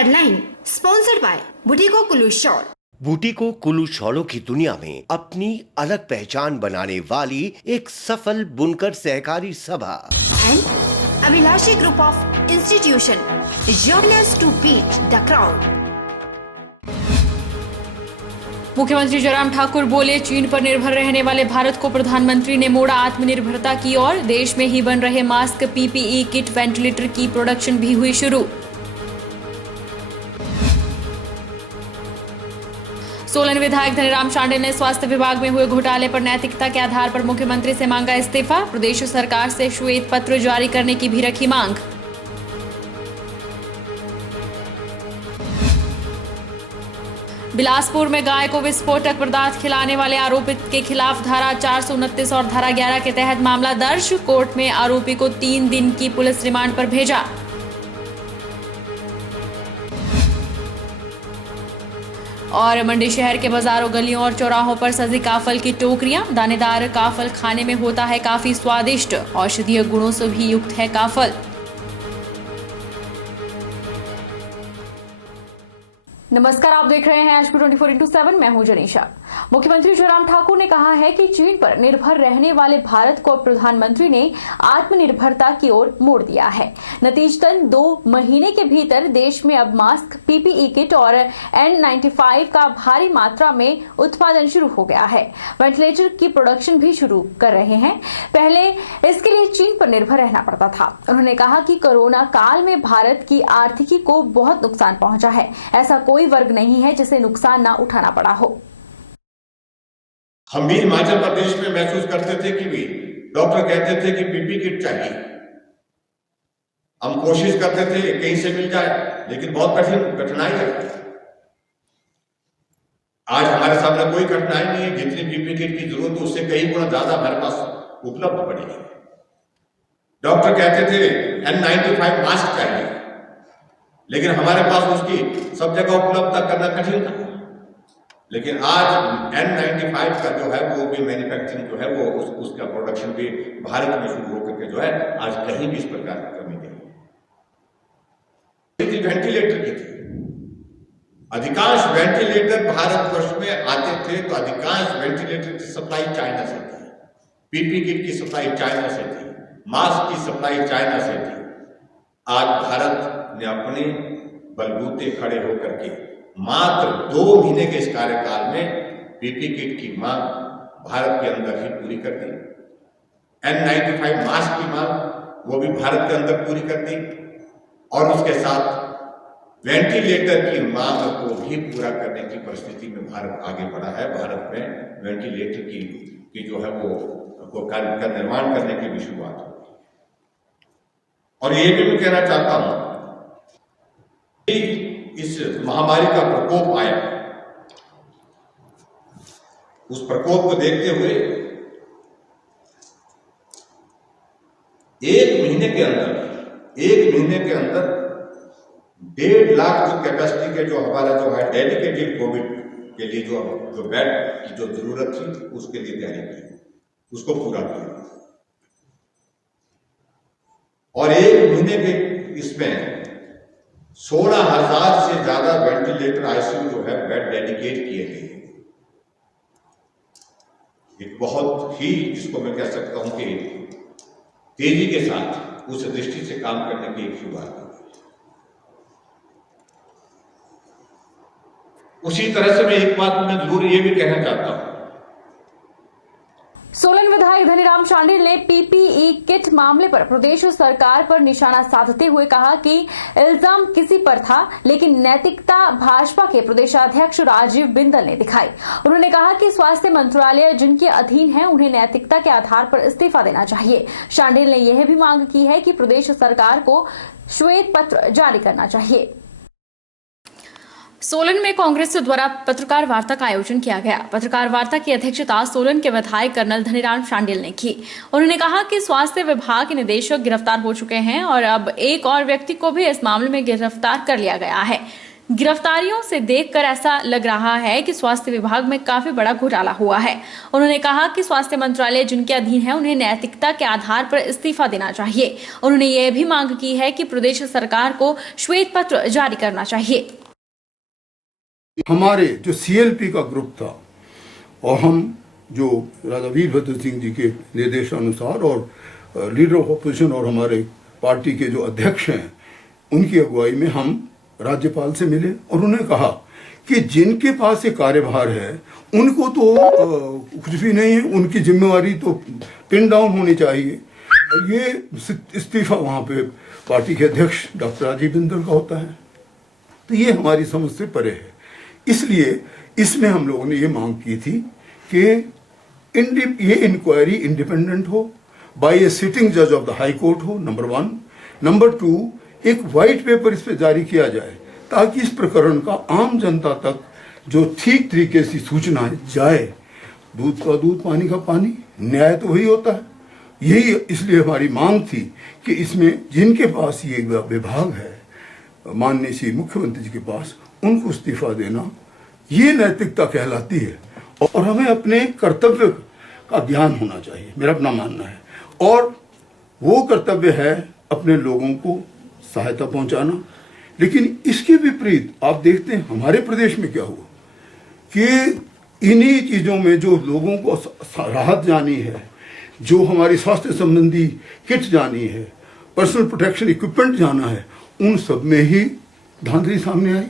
Headline sponsored by Bhuttico Kullu shawl. Bhuttico Kullu शॉलों की दुनिया में अपनी अलग पहचान बनाने वाली एक सफल बुनकर सहकारी सभा and Abhilashi group of institution join us to beat the crowd। मुख्यमंत्री जयराम ठाकुर बोले, चीन पर निर्भर रहने वाले भारत को प्रधानमंत्री ने मोड़ा आत्मनिर्भरता की ओर। देश में ही बन रहे मास्क, पीपीई किट, वेंटिलेटर की प्रोडक्शन भी हुई शुरू। सोलन विधायक धनीराम शांडिल ने स्वास्थ्य विभाग में हुए घोटाले पर नैतिकता के आधार पर मुख्यमंत्री से मांगा इस्तीफा। प्रदेश सरकार से श्वेत पत्र जारी करने की भी रखी मांग। बिलासपुर में गाय को विस्फोटक पदार्थ खिलाने वाले आरोपित के खिलाफ धारा 429 और धारा 11 के तहत मामला दर्ज। कोर्ट में आरोपी को 3 दिन की पुलिस रिमांड पर भेजा। और मंडी शहर के बाजारों, गलियों और चौराहों पर सजी काफल की टोकरियां। दानेदार काफल खाने में होता है काफी स्वादिष्ट, औषधीय गुणों से भी युक्त है काफल। नमस्कार, आप देख रहे हैं एचपी 24x7। मैं हूं जनीशा। मुख्यमंत्री जयराम ठाकुर ने कहा है कि चीन पर निर्भर रहने वाले भारत को प्रधानमंत्री ने आत्मनिर्भरता की ओर मोड़ दिया है। नतीजतन 2 महीने के भीतर देश में अब मास्क, पीपीई किट और N95 का भारी मात्रा में उत्पादन शुरू हो गया है। वेंटिलेटर की प्रोडक्शन भी शुरू कर रहे हैं। पहले इसके लिए चीन पर निर्भर रहना पड़ता था। उन्होंने कहा कि कोरोना काल में भारत की आर्थिकी को बहुत नुकसान पहुंचा है। ऐसा कोई वर्ग नहीं है जिसे नुकसान ना उठाना पड़ा हो। हम भी हिमाचल प्रदेश में महसूस करते थे कि भी डॉक्टर कहते थे कि पीपी किट चाहिए। हम कोशिश करते थे कहीं से मिल जाए, लेकिन बहुत कठिनाई है। आज हमारे सामने कोई कठिनाई नहीं है। जितनी पीपी किट की जरूरत है उससे कई गुना ज्यादा हमारे पास उपलब्ध पड़ी है। डॉक्टर कहते थे N95 मास्क चाहिए, लेकिन हमारे पास उसकी सब जगह उपलब्धता करना कठिन था। लेकिन आज N95 का जो है वो भी मैन्युफैक्चरिंग जो है वो उसका प्रोडक्शन भी भारत में शुरू होकर के जो है आज कहीं भी इस प्रकार की कमी नहीं है। वेंटिलेटर की थी, अधिकांश वेंटिलेटर भारतवर्ष में आते थे तो अधिकांश वेंटिलेटर की सप्लाई चाइना से थी, पीपी किट की सप्लाई चाइना से थी, मास्क की सप्लाई चाइना से थी। आज भारत ने अपने बलबूते खड़े होकर के मात्र 2 महीने के इस कार्यकाल में पीपी किट की मांग भारत के अंदर ही पूरी कर दी। N95 मास्क की मांग वो भी भारत के अंदर पूरी कर दी और उसके साथ वेंटिलेटर की मांग को भी पूरा करने की परिस्थिति में भारत आगे बढ़ा है। भारत में वेंटिलेटर की जो है वो का निर्माण करने की भी शुरुआत हो। और ये भी मैं कहना चाहता हूं, इस महामारी का प्रकोप आया, उस प्रकोप को देखते हुए 1 महीने के अंदर 1.5 लाख जो कैपेसिटी के जो हमारा जो है डेडिकेटेड कोविड के लिए जो बेड की जो जरूरत थी उसके लिए तैयारी की, उसको पूरा किया। और 1 महीने के इसमें 16,000 से ज्यादा वेंटिलेटर आईसीयू जो है बेड डेडिकेट किए गए। एक बहुत ही, जिसको मैं कह सकता हूं कि तेजी के साथ उस दृष्टि से काम करने की एक शुरुआत है। उसी तरह से मैं एक बात मैं जरूर ये भी कहना चाहता हूं, सोलन विधायक धनीराम शांडिल ने पीपीई किट मामले पर प्रदेश सरकार पर निशाना साधते हुए कहा कि इल्जाम किसी पर था, लेकिन नैतिकता भाजपा के प्रदेशाध्यक्ष राजीव बिंदल ने दिखाई। उन्होंने कहा कि स्वास्थ्य मंत्रालय जिनके अधीन है उन्हें नैतिकता के आधार पर इस्तीफा देना चाहिए। शांडिल ने यह भी मांग की है कि प्रदेश सरकार को श्वेत पत्र जारी करना चाहिए। सोलन में कांग्रेस द्वारा पत्रकार वार्ता का आयोजन किया गया। पत्रकार वार्ता की अध्यक्षता सोलन के विधायक कर्नल धनीराम शांडिल ने की। उन्होंने कहा कि स्वास्थ्य विभाग के निदेशक गिरफ्तार हो चुके हैं और अब एक और व्यक्ति को भी इस मामले में गिरफ्तार कर लिया गया है। गिरफ्तारियों से देखकर ऐसा लग रहा है कि स्वास्थ्य विभाग में काफी बड़ा घोटाला हुआ है। उन्होंने कहा कि स्वास्थ्य मंत्रालय जिनके अधीन है उन्हें नैतिकता के आधार पर इस्तीफा देना चाहिए। उन्होंने यह भी मांग की है कि प्रदेश सरकार को श्वेत पत्र जारी करना चाहिए। हमारे जो CLP का ग्रुप था और हम जो राजा वीरभद्र सिंह जी के निर्देशानुसार और लीडर ऑफ ऑपोजिशन और हमारे पार्टी के जो अध्यक्ष हैं उनकी अगुवाई में हम राज्यपाल से मिले और उन्होंने कहा कि जिनके पास ये कार्यभार है उनको तो कुछ भी नहीं है, उनकी जिम्मेवारी तो पिन डाउन होनी चाहिए। ये इस्तीफा वहां पे पार्टी के अध्यक्ष डॉक्टर राजीव बिंदल का होता है, तो ये हमारी समझ से परे है। इसलिए इसमें हम लोगों ने ये मांग की थी कि ये इंक्वायरी इंडिपेंडेंट हो, बाय ए सिटिंग जज ऑफ द हाई कोर्ट हो, नंबर 1। नंबर 2, एक व्हाइट पेपर इस पे जारी किया जाए ताकि इस प्रकरण का आम जनता तक जो ठीक तरीके से सूचना जाए। दूध का दूध, पानी का पानी, न्याय तो वही होता है। यही इसलिए हमारी मांग थी कि इसमें जिनके पास ये विभाग है माननीय श्री मुख्यमंत्री जी के पास, उनको इस्तीफा देना ये नैतिकता कहलाती है और हमें अपने कर्तव्य का ज्ञान होना चाहिए, मेरा अपना मानना है। और वो कर्तव्य है अपने लोगों को सहायता पहुंचाना। लेकिन इसके विपरीत आप देखते हैं हमारे प्रदेश में क्या हुआ कि इन्हीं चीजों में जो लोगों को राहत जानी है, जो हमारी स्वास्थ्य संबंधी किट जानी है, पर्सनल प्रोटेक्शन इक्विपमेंट जाना है, उन सब में ही धांधली सामने आई।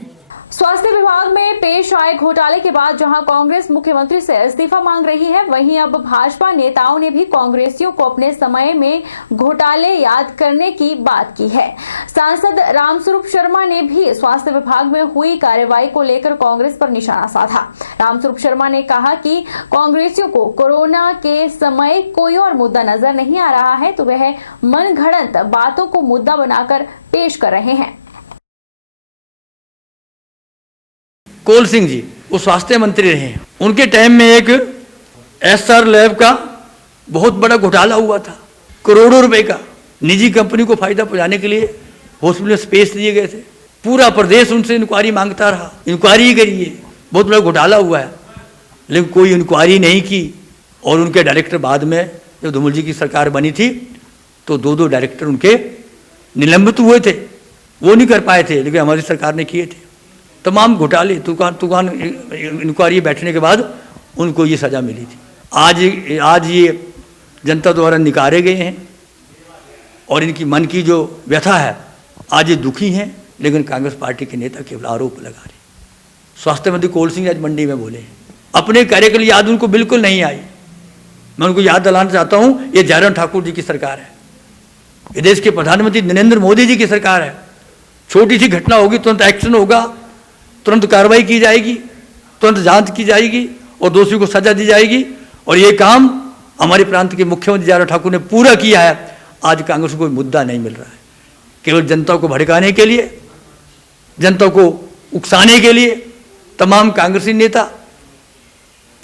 स्वास्थ्य विभाग में पेश आए घोटाले के बाद जहां कांग्रेस मुख्यमंत्री से इस्तीफा मांग रही है, वहीं अब भाजपा नेताओं ने भी कांग्रेसियों को अपने समय में घोटाले याद करने की बात की है। सांसद रामस्वरूप शर्मा ने भी स्वास्थ्य विभाग में हुई कार्रवाई को लेकर कांग्रेस पर निशाना साधा। रामस्वरूप शर्मा ने कहा कि कांग्रेसियों को कोरोना के समय कोई और मुद्दा नजर नहीं आ रहा है, तो वह मनगढ़ंत बातों को मुद्दा बनाकर पेश कर रहे हैं। कोल सिंह जी वो स्वास्थ्य मंत्री रहे हैं, उनके टाइम में एक SR लैब का बहुत बड़ा घोटाला हुआ था। करोड़ों रुपए का निजी कंपनी को फायदा पहुंचाने के लिए हॉस्पिटल स्पेस दिए गए थे। पूरा प्रदेश उनसे इंक्वायरी मांगता रहा, इंक्वायरी ही करिए, बहुत बड़ा घोटाला हुआ है, लेकिन कोई इंक्वायरी नहीं की। और उनके डायरेक्टर बाद में जब धूमल जी की सरकार बनी थी तो 2 डायरेक्टर उनके निलंबित हुए थे, वो नहीं कर पाए थे, लेकिन हमारी सरकार ने किए थे। तमाम घोटाले तुकान इंक्वायरी बैठने के बाद उनको ये सज़ा मिली थी। आज ये जनता द्वारा निकारे गए हैं और इनकी मन की जो व्यथा है, आज ये दुखी हैं, लेकिन कांग्रेस पार्टी के नेता केवल आरोप लगा रहे। स्वास्थ्य मंत्री कोल सिंह आज मंडी में बोले, अपने कार्यकाल याद उनको बिल्कुल नहीं आई। मैं उनको याद दिलाना चाहता हूँ, ये जयराम ठाकुर जी की सरकार है, ये देश के प्रधानमंत्री नरेंद्र मोदी जी की सरकार है। छोटी सी घटना होगी तुरंत एक्शन होगा, तुरंत कार्रवाई की जाएगी, तुरंत जांच की जाएगी और दोषी को सजा दी जाएगी। और ये काम हमारे प्रांत के मुख्यमंत्री जयराम ठाकुर ने पूरा किया है। आज कांग्रेस को कोई मुद्दा नहीं मिल रहा है, केवल जनता को भड़काने के लिए, जनता को उकसाने के लिए तमाम कांग्रेसी नेता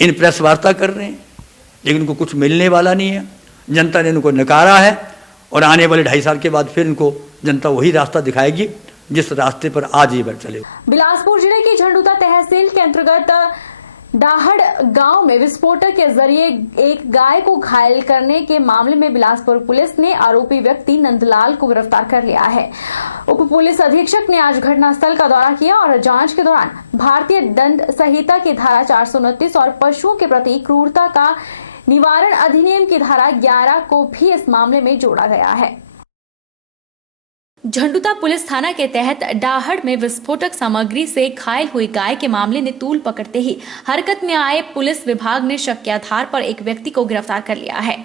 इन प्रेस वार्ता कर रहे हैं, लेकिन उनको कुछ मिलने वाला नहीं है। जनता ने इनको नकारा है और आने वाले 2.5 साल के बाद फिर इनको जनता वही रास्ता दिखाएगी जिस रास्ते पर आज ये बढ़ चले। बिलासपुर जिले की झंडुता तहसील के अंतर्गत डाहड़ गांव में विस्फोटक के जरिए एक गाय को घायल करने के मामले में बिलासपुर पुलिस ने आरोपी व्यक्ति नंदलाल को गिरफ्तार कर लिया है। उप पुलिस अधीक्षक ने आज घटनास्थल का दौरा किया और जांच के दौरान भारतीय दंड संहिता की धारा 429 और पशुओं के प्रति क्रूरता का निवारण अधिनियम की धारा 11 को भी इस मामले में जोड़ा गया है। झंडुता पुलिस थाना के तहत डाहड़ में विस्फोटक सामग्री से घायल हुई गाय के मामले ने तूल पकड़ते ही हरकत में आए पुलिस विभाग ने शक के आधार पर एक व्यक्ति को गिरफ्तार कर लिया है।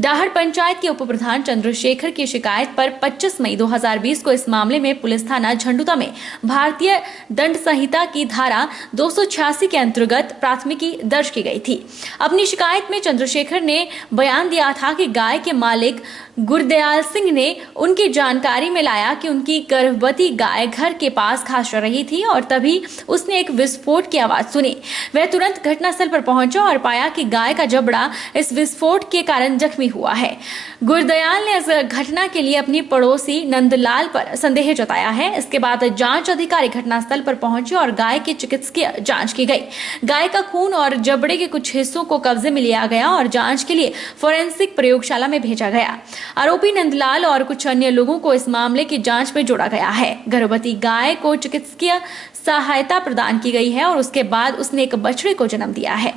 डाहड़ पंचायत के उप प्रधान चंद्रशेखर की शिकायत पर 25 मई 2020 को इस मामले में पुलिस थाना झंडुता में भारतीय दंड संहिता की धारा 286 के अंतर्गत प्राथमिकी दर्ज की गई थी। अपनी शिकायत में चंद्रशेखर ने बयान दिया था कि गाय के मालिक गुरदयाल सिंह ने उनकी जानकारी में लाया कि उनकी गर्भवती गाय घर के पास घास चर रही थी और तभी उसने एक विस्फोट की आवाज सुनी। वह तुरंत घटनास्थल पर पहुंचा और पाया कि गाय का जबड़ा इस विस्फोट के कारण जख्मी हुआ है। गुरदयाल ने इस घटना के लिए अपनी पड़ोसी नंदलाल पर संदेह जताया है। इसके बाद जांच अधिकारी घटनास्थल पर पहुंचे और गाय की चिकित्सकीय जांच की गई। गाय का खून और जबड़े के कुछ हिस्सों को कब्जे में लिया गया और जांच के लिए फोरेंसिक प्रयोगशाला में भेजा गया। आरोपी नंदलाल और कुछ अन्य लोगों को इस मामले की जांच में जोड़ा गया है। गर्भवती गाय को चिकित्सकीय सहायता प्रदान की गई है और उसके बाद उसने एक बछड़े को जन्म दिया है।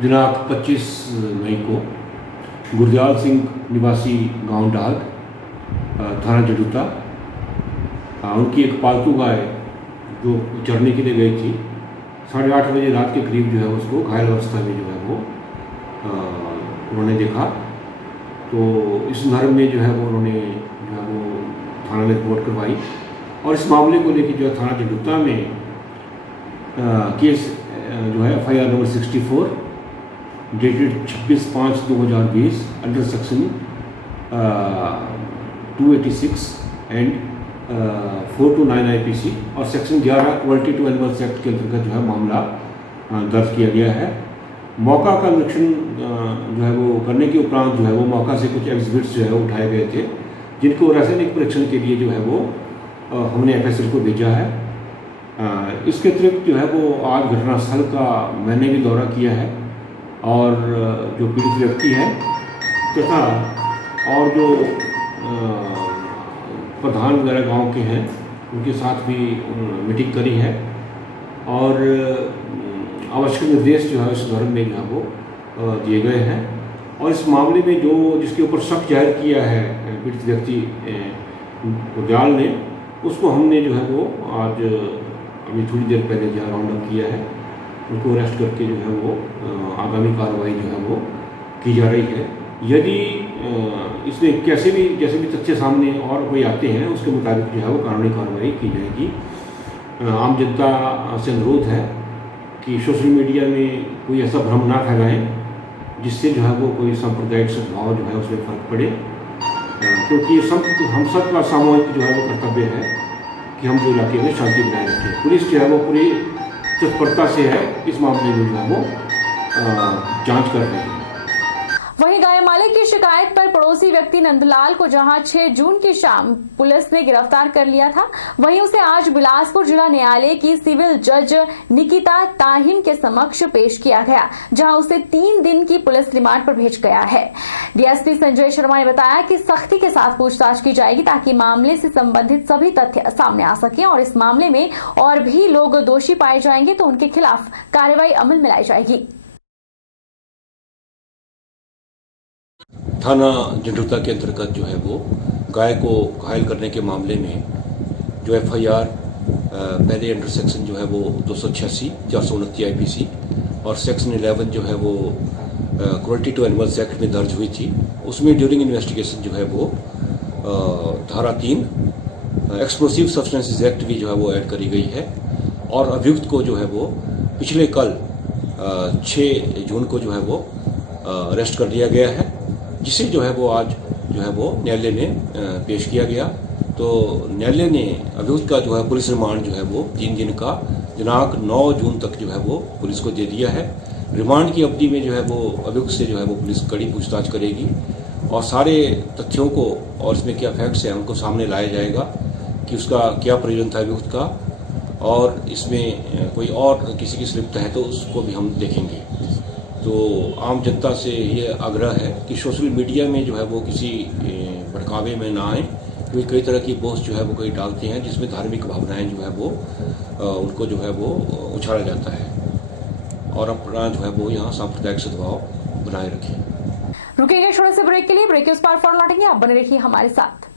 दिनांक 25 मई को गुरदयाल सिंह निवासी गांव डाग थाना जडूता उनकी एक पालतू गाय जो चरने के लिए गई थी 8:30 बजे रात के करीब जो है उसको घायल अवस्था में जो है वो उन्होंने देखा। तो इस संदर्भ में जो है वो उन्होंने जो है वो थाना में रिपोर्ट करवाई और इस मामले को लेकर जो है थाना जडूता में केस जो है FIR नंबर 64 डेटेड 26/5/2020 अंडर सेक्शन 286 एंड 429 IPC और section 11 cruelty to animals act के अंतर्गत जो है मामला दर्ज किया गया है। मौका का निरीक्षण जो है वो करने के उपरांत जो है वो मौका से कुछ एग्जिबिट्स जो है उठाए गए थे जिनको रासायनिक परीक्षण के लिए जो है वो हमने FSL को भेजा है। इसके अतिरिक्त जो है वो आज घटनास्थल का मैंने भी दौरा किया है और जो पीड़ित व्यक्ति है तथा और जो प्रधान वगैरह गांव के हैं उनके साथ भी मीटिंग करी है और आवश्यक निर्देश जो है इस संदर्भ में जो है वो दिए गए हैं। और इस मामले में जो जिसके ऊपर शक जाहिर किया है पीड़ित व्यक्ति गुरदयाल ने उसको हमने जो है वो आज अभी थोड़ी देर पहले जो है राउंड अप किया है। उनको अरेस्ट करके जो है वो आगामी कार्रवाई जो है वो की जा रही है। यदि इसमें जैसे भी तथ्य सामने और कोई आते हैं उसके मुताबिक जो है वो कानूनी कार्रवाई की जाएगी। आम जनता से अनुरोध है कि सोशल मीडिया में कोई ऐसा भ्रम ना फैलाएं जिससे जो है वो कोई सांप्रदायिक सद्भाव जो है उसमें फर्क पड़े, क्योंकि हम सब का सामूहिक जो है वो कर्तव्य है कि हम जो इलाके में शांति बनाए रखें। पुलिस जो है वो पूरी तत्परता से है इस मामले में जो है वो जांच कर रही है। वहीं गाय मालिक की शिकायत पर पड़ोसी व्यक्ति नंदलाल को जहां 6 जून की शाम पुलिस ने गिरफ्तार कर लिया था, वहीं उसे आज बिलासपुर जिला न्यायालय की सिविल जज निकिता ताहिम के समक्ष पेश किया गया, जहां उसे 3 दिन की पुलिस रिमांड पर भेज गया है। डीएसपी संजय शर्मा ने बताया कि सख्ती के साथ पूछताछ की जाएगी ताकि मामले से संबंधित सभी तथ्य सामने आ सके और इस मामले में और भी लोग दोषी पाए जाएंगे तो उनके खिलाफ कार्रवाई अमल में लाई जाएगी। थाना जडूता के अंतर्गत जो है वो गाय को घायल करने के मामले में जो FIR पहले अंडर सेक्शन जो है वो 286 429 IPC और सेक्शन 11 जो है वो क्वालिटी टू एनिमल्स एक्ट में दर्ज हुई थी। उसमें ड्यूरिंग इन्वेस्टिगेशन जो है वो धारा 3 एक्सप्लोसिव सब्सटेंसेस एक्ट भी जो है वो ऐड करी गई है और अभियुक्त को जो है वो पिछले कल 6 जून को जो है वो अरेस्ट कर लिया गया है, जिसे जो है वो आज जो है वो न्यायालय में पेश किया गया। तो न्यायालय ने अभियुक्त का जो है पुलिस रिमांड जो है वो 3 दिन का दिनांक 9 जून तक जो है वो पुलिस को दे दिया है। रिमांड की अवधि में जो है वो अभियुक्त से जो है वो पुलिस कड़ी पूछताछ करेगी और सारे तथ्यों को और इसमें क्या फैक्ट्स हैं उनको सामने लाया जाएगा कि उसका क्या प्रयोजन था अभियुक्त का और इसमें कोई और किसी की संलिप्त है तो उसको भी हम देखेंगे। तो आम जनता से ये आग्रह है कि सोशल मीडिया में जो है वो किसी भड़कावे में ना आए, क्योंकि कई तरह की पोस्ट जो है वो कई डालते हैं जिसमें धार्मिक भावनाएं जो है वो उनको जो है वो उछाला जाता है और अपना जो है वो यहाँ सांप्रदायिक सद्भाव बनाए रखें। रुकेंगे छोटे से ब्रेक के लिए, ब्रेक के उस पार फौरन लौटेंगे, आप बने रहिए हमारे साथ।